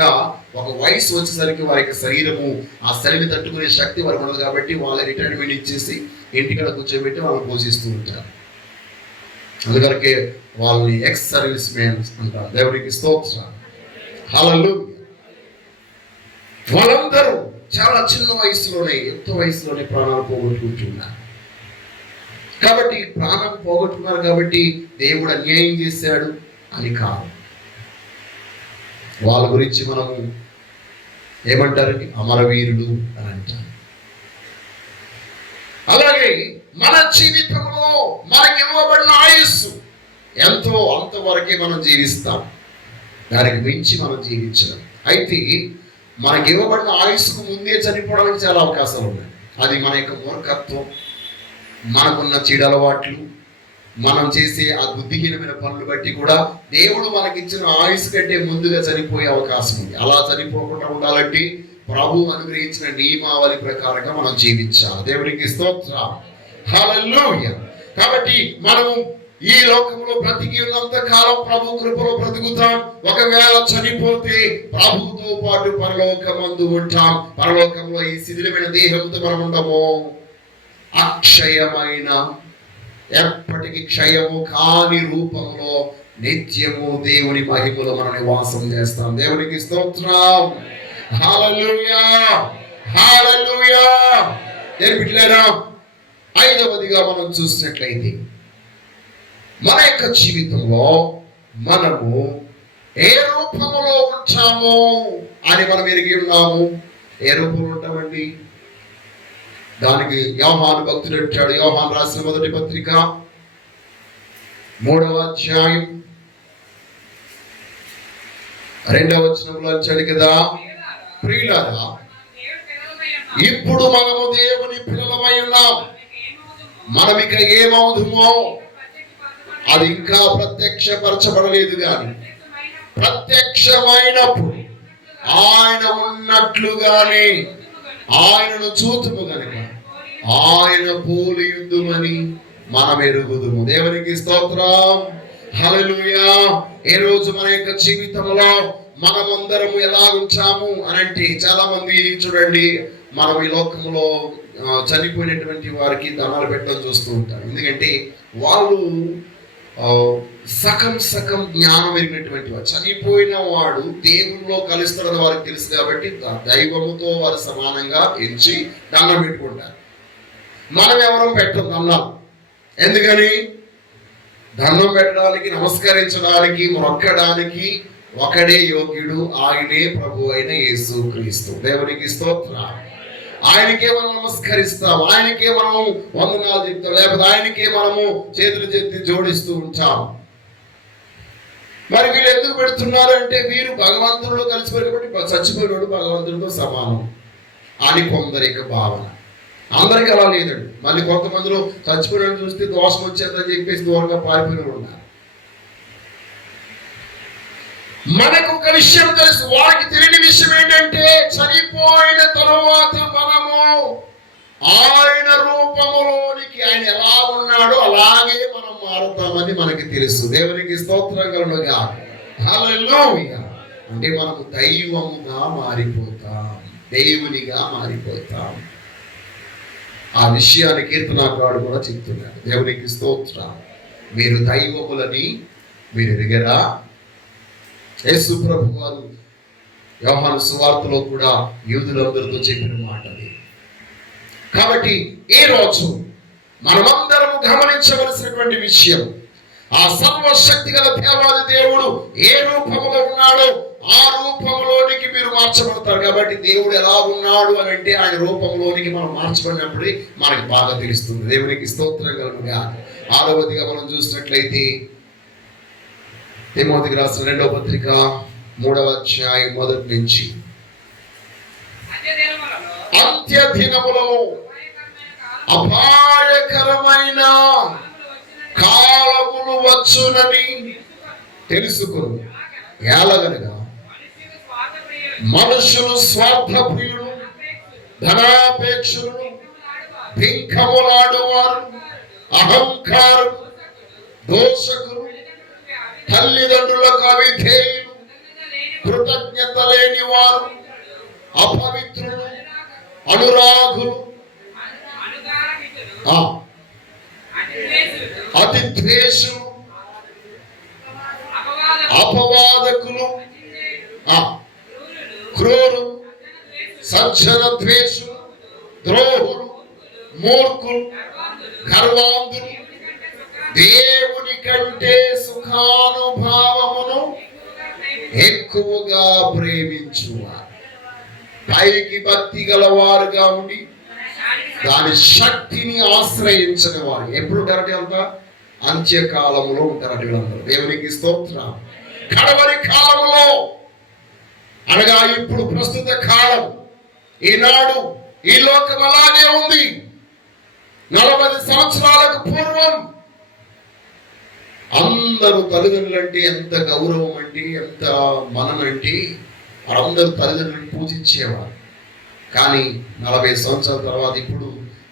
ఒక వయసు వచ్చేసరికి వారి యొక్క శరీరము ఆ చలిని తట్టుకునే శక్తి వారికి ఉండదు. కాబట్టి వాళ్ళ రిటైర్మెంట్ ఇచ్చేసి ఇంటికాడ కూర్చోబెట్టి వాళ్ళని పోషిస్తూ ఉంటారు. అందుకనికే వాళ్ళని ఎక్స్ సర్వీస్ మ్యాన్ అంటారు. దేవునికి స్తోత్రం. హల్లెలూయా. వాళ్ళందరూ చాలా చిన్న వయసులోనే, ఎంత వయసులోనే ప్రాణాలు పోగొట్టుకుంటున్నారు. కాబట్టి ప్రాణం పోగొట్టుకున్నారు కాబట్టి దేవుడు అన్యాయం చేశాడు అని కాదు. వాళ్ళ గురించి మనము ఏమంటారండి? అమరవీరుడు అని అంటారు. అలాగే మన జీవితంలో మనకి ఇవ్వబడిన ఆయుస్సు ఎంతో అంతవరకే మనం జీవిస్తాం. దానికి మించి మనం జీవించడం. అయితే మనకి ఇవ్వబడిన ఆయుస్సుకు ముందే చనిపోవడానికి చాలా అవకాశాలు ఉన్నాయి. అది మన యొక్క మూర్ఖత్వం, మనకున్న చెడు అలవాట్లు, మనం చేసే ఆ బుద్ధిహీనమైన పనులు బట్టి కూడా దేవుడు మనకిచ్చిన ఆయుస్సు కంటే ముందుగా చనిపోయే అవకాశం ఉంది. అలా చనిపోకుండా ఉండాలంటే ప్రభు అనుగ్రహించిన నియమావళి ప్రకారంగా మనం జీవించాలి. దేవునికి స్తోత్రం. హల్లెలూయా. కాబట్టి మనము ఈ లోకంలో బ్రతికి ఉన్నంత కాలం ప్రభు కృపలో బ్రతుకుతాం. ఒకవేళ చనిపోతే ప్రభుతో పాటు పరలోకమందు ఉంటాం. పరలోకంలో ఈ శిథిలమైన దేహంతో మనం ఉండము. అక్షయమైన, ఎప్పటికీ క్షయము కాని రూపంలో నిత్యము దేవుని మహిమలో మనం నివాసం చేస్తాం. దేవునికి స్తోత్రం. హల్లెలూయా. హల్లెలూయా. దేవుని బిడ్డలారా, ఐదవదిగా మనం చూసినట్లయితే మన యొక్క జీవితంలో మనము ఏ రూపంలో ఉంటాము అని మనం ఎరిగి ఉన్నాము. ఏ రూపంలో ఉంటామండి? దానికి యోహాను భక్తుడు అంటాడు. యోహాను రాసిన మొదటి పత్రిక 3వ అధ్యాయం 2వ వచనంలో అంటాడు కదా, ప్రియులారా, ఇప్పుడు మనము దేవుని పిల్లలమై ఉన్నాం. మనం ఇక ఏమవుదుమో అది ఇంకా ప్రత్యక్షపరచబడలేదు, కానీ ప్రత్యక్షమైనప్పుడు ఆయన ఉన్నట్లుగానే ఆయనను చూతుము గనుక ఆయన పోలి యుద్ధమని మనం ఎరుగుదుము. దేవునికి స్తోత్రం. హల్లెలూయా. ఏ రోజు మన యొక్క జీవితంలో మనమందరము ఎలా ఉంటాము అని అంటే, చాలా మంది చూడండి, మనం ఈ లోకంలో చనిపోయినటువంటి వారికి ధనాలు పెట్టడం చూస్తూ ఉంటారు. ఎందుకంటే వాళ్ళు సగం జ్ఞానం ఎరిగినటువంటి వాడు. చనిపోయిన వాడు దేవుల్లో కలుస్తాడని వారికి తెలుసు కాబట్టి దైవముతో వారు సమానంగా ఎంచి దండం పెట్టుకుంటారు. మనం ఎవరో పెట్టం దండం. ఎందుకని? దండం పెట్టడానికి, నమస్కరించడానికి, మొక్కడానికి ఒకడే యోగ్యుడు, ఆయనే ప్రభు అయిన యేసుక్రీస్తు. దేవునికి స్తోత్రం. ఆయనకే మనం నమస్కరిస్తాం, ఆయనకే మనం వందనాలు చెప్తాం, లేకపోతే ఆయనకే మనము చేతులు చెత్తి జోడిస్తూ ఉంటాం. మరి వీళ్ళు ఎందుకు పెడుతున్నారు అంటే, వీరు భగవంతుడిలో కలిసిపోయి కాబట్టి చచ్చిపోయినోడు భగవంతుడితో సమానం అని కొందరి యొక్క భావన. అందరికీ అలా లేదండి. మళ్ళీ కొంతమందిలో చచ్చిపోయిన చూస్తే దోషం వచ్చేదని చెప్పేసి దూరంగా పారిపోయిన ఉన్నారు. మనకు ఒక విషయం తెలుసు, వారికి తెలియని విషయం ఏంటంటే, చనిపోయిన తరువాత మనము ఆయన రూపములోనికి, ఆయన ఎలా ఉన్నాడో అలాగే మనం మారుతామని మనకి తెలుసు. దేవునికి స్తోత్రం కలుగునుగా. హల్లెలూయా. అంటే మనము దైవముగా మారిపోతాం, దేవునిగా మారిపోతాం. ఆ విషయాన్ని కీర్తనాకారుడు కూడా చెప్తున్నాడు. దేవునికి స్తోత్రం. మీరు దైవములని మీరు ఎరిగరా? యేసు ప్రభు వారు యోహాను సువార్తలో కూడా యూదులందరితో చెప్పిన మాట అది. కాబట్టి ఈ రోజు మనమందరము గమనించవలసినటువంటి విషయం, ఆ సర్వశక్తి గల దేవాది దేవుడు ఏ రూపంలో ఉన్నాడో ఆ రూపంలోనికి మీరు మార్చబడతారు. కాబట్టి దేవుడు ఎలా ఉన్నాడు అని అంటే, ఆయన రూపంలోనికి మనం మార్చబడినప్పుడు మనకి బాగా తెలుస్తుంది. దేవునికి స్తోత్రం కలుగుగా. 6వదిగా మనం చూసినట్లయితే తిమోతికి రాసిన 2వ పత్రిక 3వ అధ్యాయం 1 నుంచి, అంత్య దినములలో అపాయకరమైన కాలములు వచ్చునని తెలుసుకును. ఎలాగనగా మనుషులు స్వార్థ ప్రియులు, ధనాపేక్షలు, భింకములాడువారు, అహంకారు, దోషకులు, తల్లిదండ్రులకు అవిధేయులు, కృతజ్ఞత లేని వారు, అపవిత్రులు, అనురాగులు, అతి ద్వేషులు, అపవాదకులు, క్రూరు, సజ్జన ద్వేషులు, ద్రోహులు, మూర్ఖులు, గర్వాంధులు, దేవుని కంటే సుఖానుభావమును ఎక్కువగా ప్రేమించువారు, పైకి భక్తి గలవారుగా ఉండి దాని శక్తిని ఆశ్రయించని వారు ఎప్పుడు ఉంటారంటే అంతా అంత్యకాలంలో ఉంటారంటే వీళ్ళందరూ. దేవునికి స్తోత్రం. కడవరి కాలంలో అనగా ఇప్పుడు ప్రస్తుత కాలం, ఈనాడు ఈ లోకం అలాగే ఉంది. 40 సంవత్సరాలకు పూర్వం అందరూ తల్లిదండ్రులు అంటే ఎంత గౌరవం అంటే, ఎంత మనమంటే వారందరూ తల్లిదండ్రులను పూజించేవారు. కానీ 40 సంవత్సరాల తర్వాత ఇప్పుడు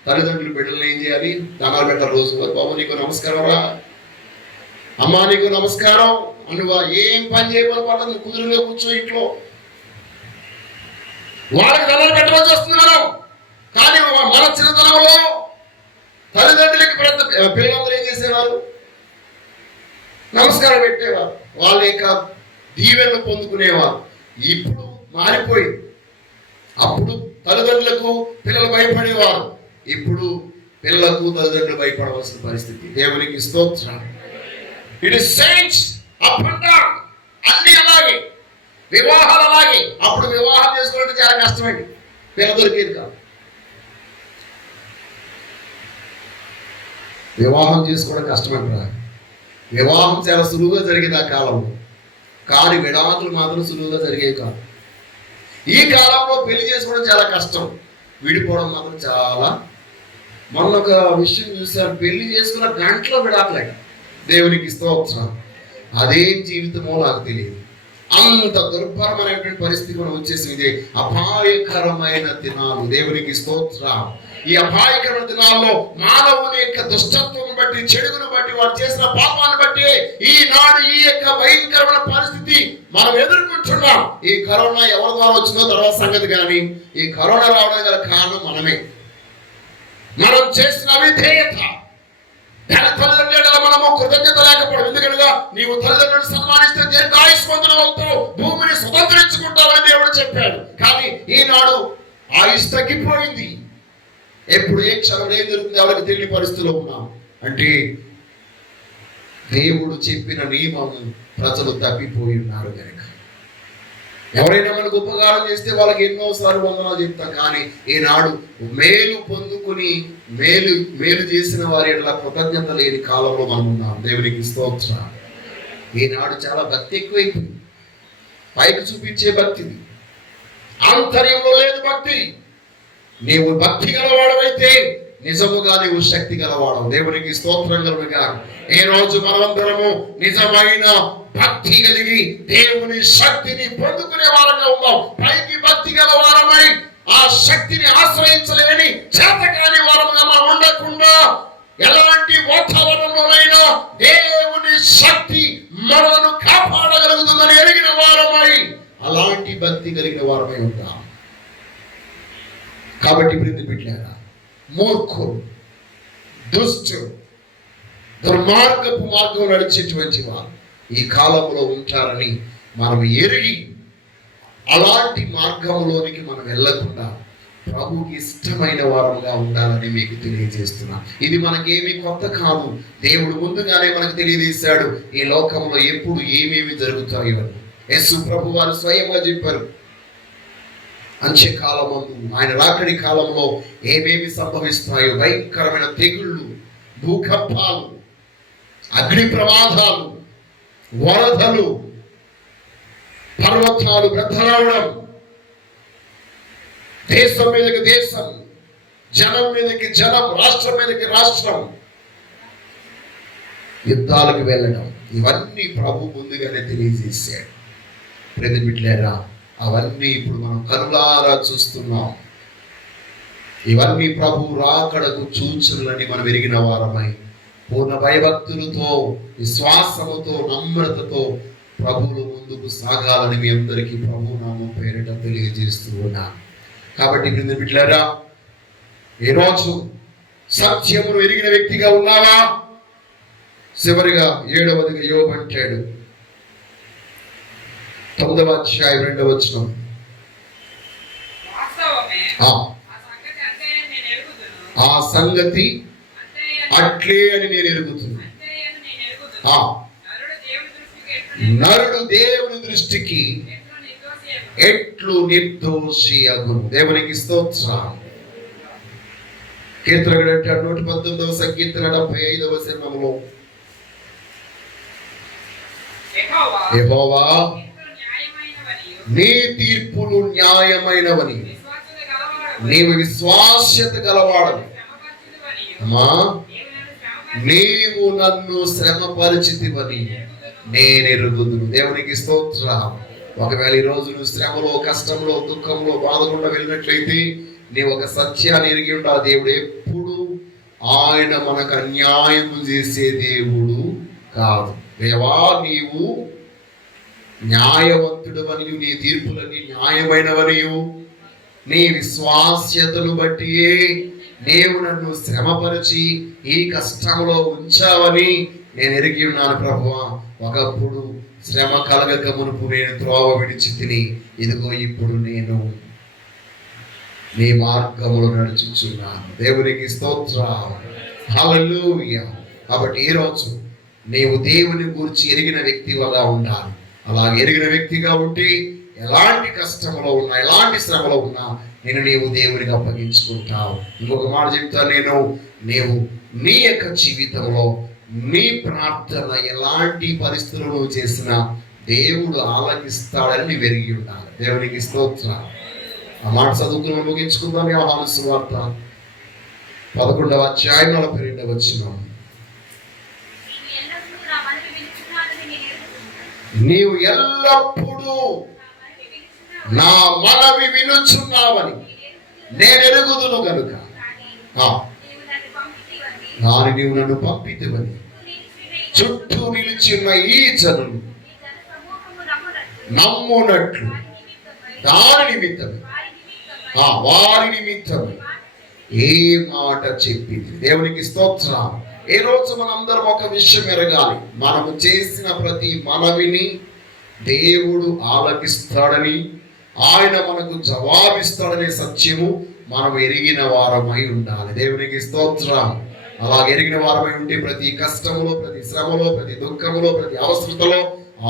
తల్లిదండ్రులు బిడ్డలను ఏం చేయాలి? దండాలు పెట్టాలి. రోజు బాబు నీకు నమస్కారం రా, అమ్మా నీకు నమస్కారం అనువా, ఏం పని చేయమని పడదు, కుదురుగా కూర్చో ఇంట్లో. వాళ్ళకి దండాలు పెట్టవలసి వస్తుంది మనం. కానీ మన చిన్నతనంలో తల్లిదండ్రులకి పిల్లలందరూ ఏం చేసేవారు? నమస్కారం పెట్టేవారు, వాళ్ళ యొక్క దీవెనలు పొందుకునేవారు. ఇప్పుడు మారిపోయింది. అప్పుడు తల్లిదండ్రులకు పిల్లలు భయపడేవారు, ఇప్పుడు పిల్లలకు తల్లిదండ్రులు భయపడవలసిన పరిస్థితి. దేవునికి స్తోత్రం. It is change up and down. అన్ని అలాగే, వివాహాలు అలాగే. అప్పుడు వివాహం చేసుకోవడం చాలా కష్టమండి, పిల్ల దొరికేది కాదు. వివాహం చేసుకోవడం కష్టమంటారా? వివాహం చాలా సులువుగా జరిగేది ఆ కాలంలో, కానీ విడాకులు మాత్రం సులువుగా జరిగేవి కాదు. ఈ కాలంలో పెళ్లి చేసుకోవడం చాలా కష్టం, విడిపోవడం మాత్రం చాలా. మొన్న ఒక విషయం చూసాను, పెళ్లి చేసుకున్న గంటలో విడాకులట. దేవునికి స్తోత్రం. అదేం జీవితమో నాకు తెలియదు. అంత దుర్భరమైనటువంటి పరిస్థితి కూడా వచ్చేసింది. ఇదే అపాయకరమైన దినాలు. దేవునికి స్తోత్రం. ఈ అపాయకరమైన దినాల్లో మానవుని యొక్క దుష్టత్వం బట్టి, చెడుగును బట్టి, వాడు చేసిన పాపాన్ని బట్టి ఈనాడు ఈ యొక్క భయంకరమైన పరిస్థితి మనం ఎదుర్కొంటున్నాం. ఈ కరోనా ఎవరి ద్వారా వచ్చిందో తర్వాత సంగతి, కానీ ఈ కరోనా రావడం గల కారణం మనమే. మనం చేసిన అవిధేయత. తల్లిదండ్రుల మనము కృతజ్ఞత లేకపోవడం. ఎందుకనగా నీవు తల్లిదండ్రులను సన్మానిస్తే దీర్ఘాయుష్మంతుడు అవుతావు, భూమిని స్వతంత్రించుకుంటావని దేవుడు చెప్పాడు. కానీ ఈనాడు ఆయుష్ తగ్గిపోయింది. ఎప్పుడు ఏ క్షణం ఏం జరుగుతుంది ఎవరికి తెలియని పరిస్థితిలో ఉన్నాం. అంటే దేవుడు చెప్పిన నియమం ప్రజలు తప్పిపోయి ఉన్నారు కనుక. ఎవరైనా మనకు ఉపకారం చేస్తే వాళ్ళకి ఎన్నోసార్లు వందనాలు చెప్తాం, కానీ ఈనాడు మేలు పొందుకుని మేలు చేసిన వారి ఎడల కృతజ్ఞత లేని కాలంలో మనం ఉన్నాం. దేవునికి స్తోత్రం. ఈనాడు చాలా భక్తి ఎక్కువైపోయింది. పైకి చూపించే భక్తిది, ఆంతర్యంలో లేదు భక్తి. నీవు భక్తి గలవాడవైతే నిజముగా నీవు శక్తి గలవాడవు. దేవునికి స్తోత్రం కలుగుగా. ఈ రోజు మనమందరము నిజమైన భక్తి కలిగి దేవుని శక్తిని పొందుకునే వారంగా ఉన్నాం. పైకి భక్తి గలవారమై ఆ శక్తిని ఆశ్రయించలేని చేతకాని వారముగా మనం ఉండకుండా ఎలాంటి వాతావరణంలోనైనా దేవుని శక్తి మనను కాపాడగలుగుతుందని ఎరిగిన వారమై అలాంటి భక్తి కలిగిన వారమై ఉంటాం. కాబట్టి బృంది పెట్టారా, మూర్ఖులు, దుష్టులు, దుర్మార్గపు మార్గం నడిచేటువంటి వారు ఈ కాలంలో ఉంటారని మనం ఎరిగి అలాంటి మార్గంలోనికి మనం వెళ్ళకుండా ప్రభుకి ఇష్టమైన వారముగా ఉండాలని మీకు తెలియజేస్తున్నా. ఇది మనకేమీ కొత్త కాదు. దేవుడు ముందుగానే మనకు తెలియజేశాడు ఈ లోకంలో ఎప్పుడు ఏమేమి జరుగుతాయో. యేసు ప్రభు వారు స్వయంగా చెప్పారు, అంత్యకాలమందు ఆయన రాకడి కాలంలో ఏమేమి సంభవిస్తాయో. భయంకరమైన తెగుళ్ళు, భూకంపాలు, అగ్ని ప్రమాదాలు, వరదలు, పర్వతాలు బ్రద్దలవడం, దేశం మీదకి దేశం, జనం మీదకి జనం, రాష్ట్రం మీదకి రాష్ట్రం, యుద్ధాలకు వెళ్ళడం, ఇవన్నీ ప్రభు ముందుగానే తెలియజేశాడు. ప్రతి బిడ్డలారా, అవన్నీ ఇప్పుడు మనం కనులారా చూస్తున్నాం. ఇవన్నీ ప్రభు రాకడకు సూచనలని మనం ఎరిగిన వారమై పూర్ణ భయభక్తులతో, విశ్వాసముతో, నమ్రతతో ప్రభువులు ముందుకు సాగాలని మీ అందరికీ ప్రభు నామం పేరిట తెలియజేస్తూ ఉన్నాను. కాబట్టి బిడ్డలారా, ఈరోజు సత్యమును ఎరిగిన వ్యక్తిగా ఉన్నావా? చివరిగా 7వదిగా యోబు అంటాడు, 9వ అధ్యాయం 2వ వచనం, ఆ సంగతి అట్లే అని నేను ఎరుగుతున్నా. నరుడు దేవుని దృష్టికి ఎట్లు నిర్దోషి అగును. దేవునికి స్తోత్రం. కీర్తనకుడు అంటాడు 119వ సంకీర్తన 75వ వచనంలో, యెహోవా నీ తీర్పులు న్యాయమైనవని, నీవు విశ్వాస్యత గలవాడని, అమ్మా నీవు నన్ను శ్రమపరిచితివని నేను ఎరుగుదును. దేవునికి స్తోత్రం. ఒకవేళ ఈ రోజు నువ్వు శ్రమలో, కష్టంలో, దుఃఖంలో, బాధకుండా వెళ్ళినట్లయితే నీవు ఒక సత్యాన్ని ఎరిగి ఉంటావు. దేవుడు ఎప్పుడు ఆయన మనకు అన్యాయం చేసే దేవుడు కాదు. దేవా నీవు న్యాయవంతుడవనియు, నీ తీర్పులన్నీ న్యాయమైనవనియు, నీ విశ్వాస్యతను బట్టియే నీవు నన్ను శ్రమపరిచి ఈ కష్టంలో ఉంచావని నేను ఎరిగి ఉన్నాను ప్రభువా. ఒకప్పుడు శ్రమ కలగక మునుపు నేను త్రోవ విడిచి తిని, ఇదిగో ఇప్పుడు నేను నీ మార్గములో నడుచుచున్నాను. దేవునికి స్తోత్రం. హల్లెలూయా. కాబట్టి ఈరోజు నీవు దేవుని గురించి ఎరిగిన వ్యక్తిగా ఉండాలి. అలాగే ఎరిగిన వ్యక్తిగా ఉంటే ఎలాంటి కష్టంలో ఉన్నా, ఎలాంటి శ్రమలో ఉన్నా నీవు దేవునికి అప్పగించుకుంటావు. ఇంకొక మాట చెప్తాను, నీవు నీ యొక్క జీవితంలో నీ ప్రార్థన ఎలాంటి పరిస్థితులు చేసినా దేవుడు ఆలకిస్తాడని నీవు ఎరిగి ఉండాలి. దేవునికి స్తోత్రం. ఆ మాట చదువుకుని ముగించుకుందాం. యోహాను సువార్త 11వ అధ్యాయం 42వ వచనం, నీవు ఎల్లప్పుడూ నా మనవి వినుచున్నావని నేను ఎరుగుదును గనుక నీవు నన్ను పంపితివని చుట్టూ నిలిచిన ఈ జనులు నమ్మునట్లు దాని నిమిత్తం వారి నిమిత్తం ఏ మాట చెప్పింది. దేవునికి స్తోత్రం. ఏ రోజు మనందరం ఒక విషయం ఎరగాలి, మనము చేసిన ప్రతి మనవిని దేవుడు ఆలకిస్తాడని, ఆయన మనకు జవాబిస్తాడనే సత్యము మనం ఎరిగిన వారమై ఉండాలి. దేవునికి స్తోత్రం. అలాగే ఎరిగిన వారమై ఉంటే ప్రతి కష్టములో, ప్రతి శ్రమలో, ప్రతి దుఃఖములో, ప్రతి అవసరతలో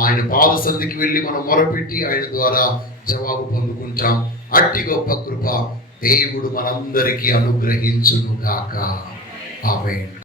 ఆయన పాద సన్నిధికి వెళ్ళి మనం మొరపెట్టి ఆయన ద్వారా జవాబు పొందుకుంటాం. అట్టి గొప్ప కృప దేవుడు మనందరికీ అనుగ్రహించును గాక. ఆమేన్.